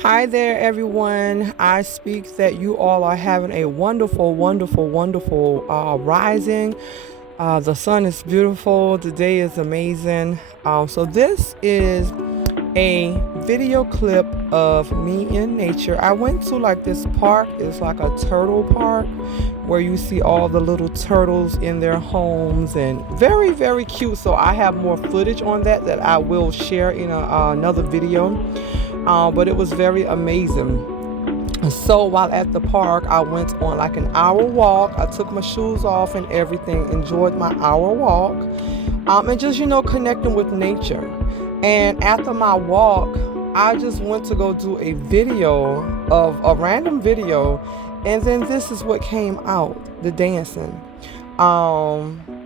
Hi there, everyone. I speak that you all are having a wonderful, wonderful, wonderful rising. The sun is beautiful. The day is amazing. So this is a video clip of me in nature. I went to like this park. It's like a turtle park where you see all the little turtles in their homes and very, very cute. So I have more footage on that I will share in another video. But it was very amazing. So while at the park, I went on like an hour walk. I took my shoes off and everything, enjoyed my hour walk, and just, connecting with nature. And after my walk, I just went to go do a video of a random video. And then this is what came out, the dancing.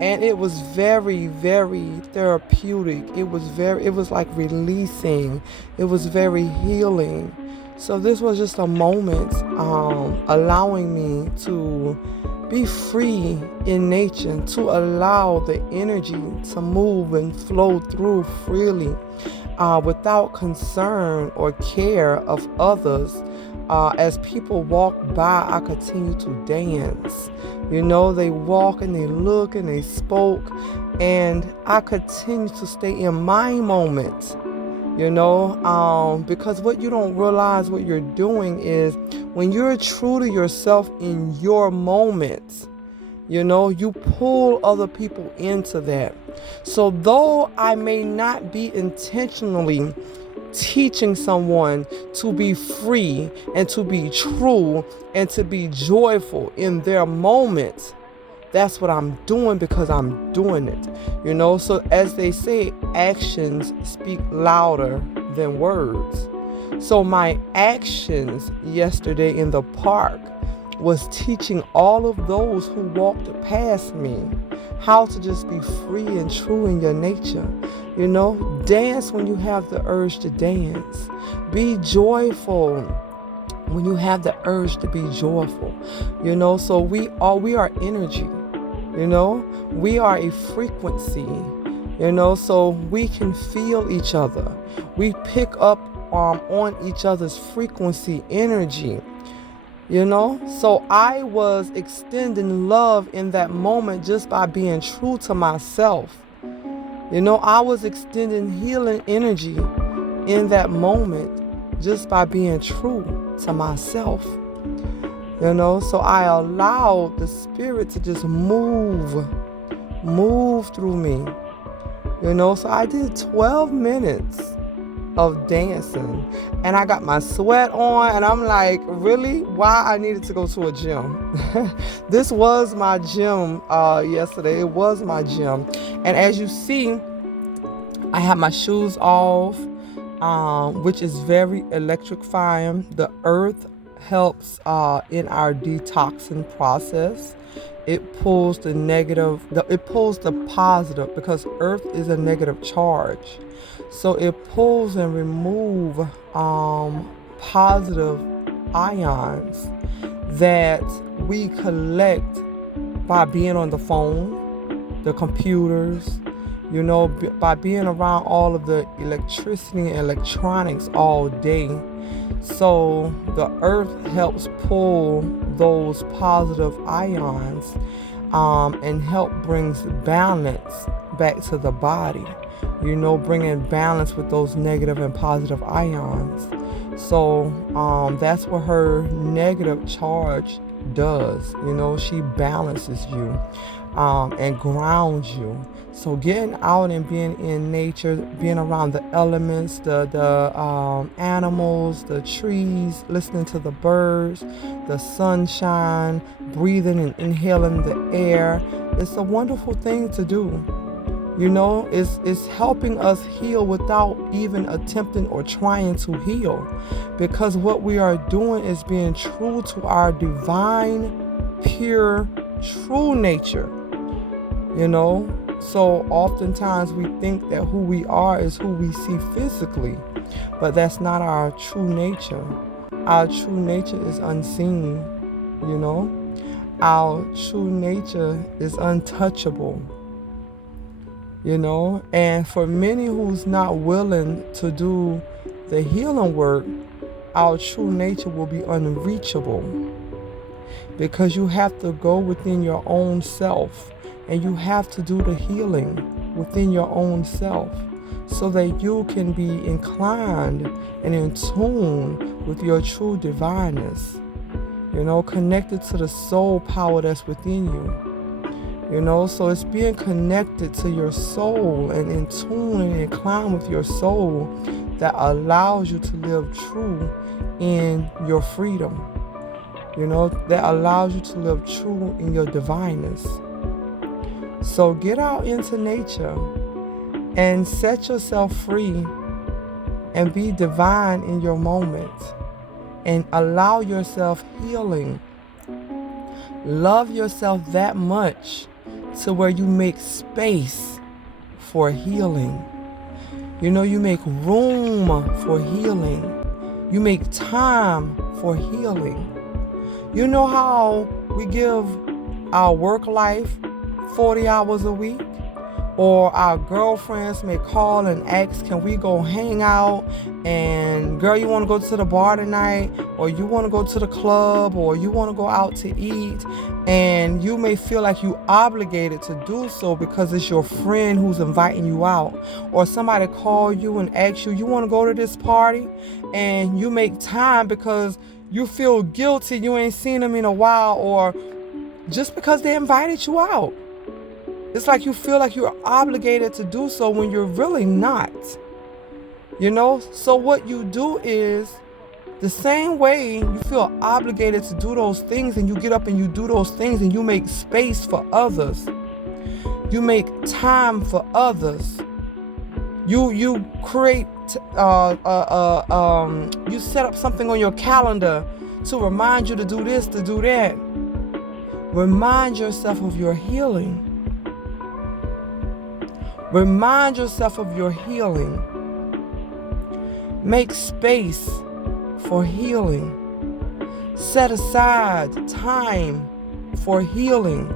And it was very, very therapeutic. It was like releasing. It was very healing. So this was just a moment, allowing me to be free in nature, to allow the energy to move and flow through freely, without concern or care of others. As people walk by, I continue to dance. They walk and they look and they spoke, and I continue to stay in my moment, because what you don't realize what you're doing is when you're true to yourself in your moment, you pull other people into that. So though I may not be intentionally teaching someone to be free and to be true and to be joyful in their moment, that's what I'm doing because I'm doing it. So as they say, actions speak louder than words. So my actions yesterday in the park was teaching all of those who walked past me how to just be free and true in your nature. Dance when you have the urge to dance. Be joyful when you have the urge to be joyful. So we are energy. We are a frequency. So we can feel each other. We pick up on each other's frequency, energy. So I was extending love in that moment just by being true to myself. I was extending healing energy in that moment just by being true to myself. So I allowed the spirit to just move through me. So I did 12 minutes of dancing, and I got my sweat on, and I'm like, really? Why I needed to go to a gym? This was my gym yesterday. It was my gym. And as you see, I have my shoes off, which is very electrifying. The earth helps in our detoxing process. It pulls the negative, it pulls the positive, because earth is a negative charge. So it pulls and removes positive ions that we collect by being on the phone, the computers, by being around all of the electricity and electronics all day. So the earth helps pull those positive ions and help brings balance back to the body. Bringing balance with those negative and positive ions. So that's what her negative charge does. She balances you and grounds you. So getting out and being in nature, being around the elements, the animals, the trees, listening to the birds, the sunshine, breathing and inhaling the air, it's a wonderful thing to do. It's helping us heal without even attempting or trying to heal, because what we are doing is being true to our divine, pure, true nature. So oftentimes we think that who we are is who we see physically, but that's not our true nature. Our true nature is unseen. Our true nature is untouchable. And for many who's not willing to do the healing work, our true nature will be unreachable, because you have to go within your own self and you have to do the healing within your own self so that you can be inclined and in tune with your true divineness, connected to the soul power that's within you. So it's being connected to your soul and in tune and inclined with your soul that allows you to live true in your freedom, that allows you to live true in your divineness. So get out into nature and set yourself free and be divine in your moment and allow yourself healing. Love yourself that much to where you make space for healing. You make room for healing. You make time for healing. You know how we give our work life 40 hours a week? Or our girlfriends may call and ask, can we go hang out? And girl, you want to go to the bar tonight? Or you want to go to the club? Or you want to go out to eat? And you may feel like you obligated to do so because it's your friend who's inviting you out. Or somebody call you and ask you, you want to go to this party? And you make time because you feel guilty, you ain't seen them in a while, or just because they invited you out. It's like you feel like you're obligated to do so when you're really not. So what you do is the same way you feel obligated to do those things, and you get up and you do those things and you make space for others. You make time for others. You create, you set up something on your calendar to remind you to do this, to do that. Remind yourself of your healing. Remind yourself of your healing. Make space for healing. Set aside time for healing.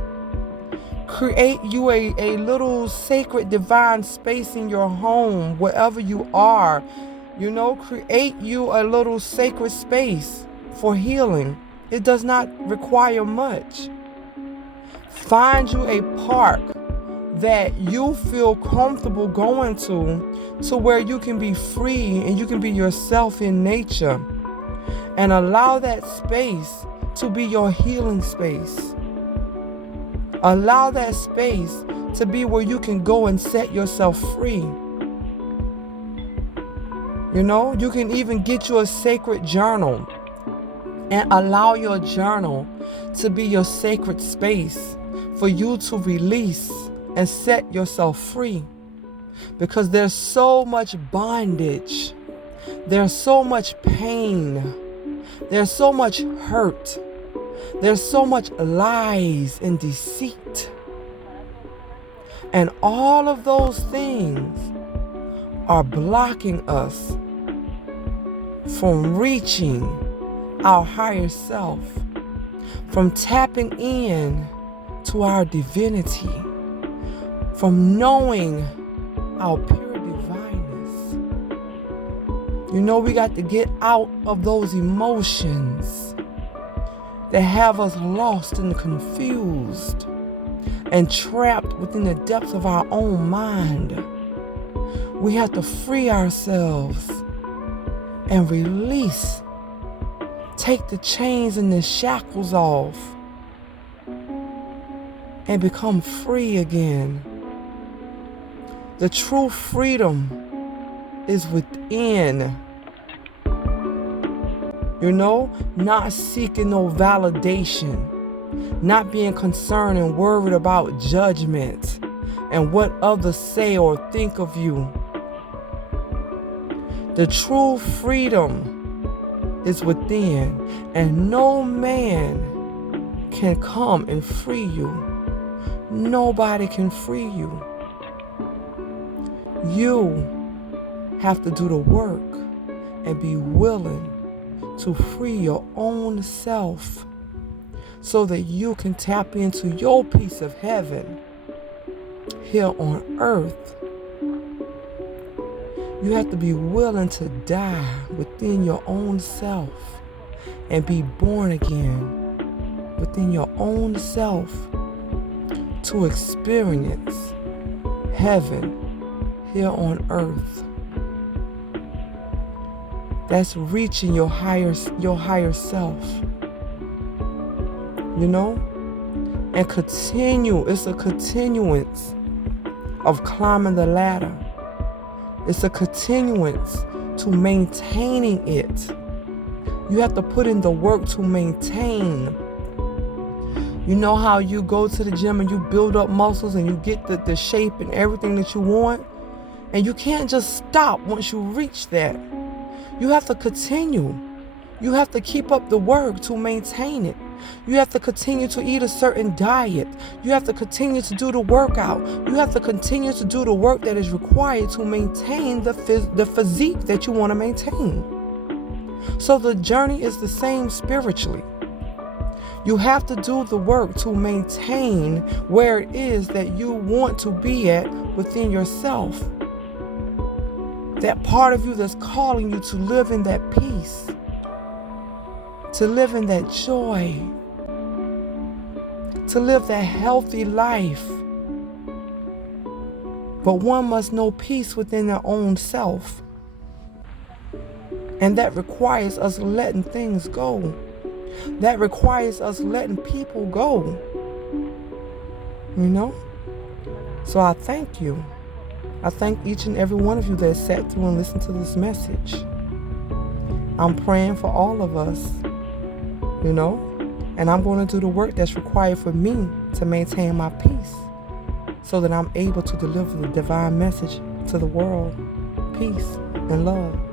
Create you a little sacred divine space in your home, wherever you are. Create you a little sacred space for healing. It does not require much. Find you a park that you feel comfortable going to where you can be free and you can be yourself in nature, and allow that space to be your healing space. Allow that space to be where you can go and set yourself free. You can even get you a sacred journal and allow your journal to be your sacred space for you to release and set yourself free, because there's so much bondage, there's so much pain, there's so much hurt, there's so much lies and deceit, and all of those things are blocking us from reaching our higher self, from tapping in to our divinity, from knowing our pure divineness. We got to get out of those emotions that have us lost and confused and trapped within the depths of our own mind. We have to free ourselves and release. Take the chains and the shackles off and become free again. The true freedom is within. Not seeking no validation, not being concerned and worried about judgment and what others say or think of you. The true freedom is within, and no man can come and free you. Nobody can free you. You have to do the work and be willing to free your own self so that you can tap into your piece of heaven here on earth. You have to be willing to die within your own self and be born again within your own self to experience heaven here on earth. That's reaching your higher self. You know? And continue. It's a continuance of climbing the ladder. It's a continuance to maintaining it. You have to put in the work to maintain. You know how you go to the gym and you build up muscles and you get the shape and everything that you want? And you can't just stop once you reach that. You have to continue. You have to keep up the work to maintain it. You have to continue to eat a certain diet. You have to continue to do the workout. You have to continue to do the work that is required to maintain the physique that you want to maintain. So the journey is the same spiritually. You have to do the work to maintain where it is that you want to be at within yourself. That part of you that's calling you to live in that peace, to live in that joy, to live that healthy life. But one must know peace within their own self. And that requires us letting things go. That requires us letting people go. You know? So I thank you. I thank each and every one of you that sat through and listened to this message. I'm praying for all of us, you know, and I'm going to do the work that's required for me to maintain my peace so that I'm able to deliver the divine message to the world. Peace and love.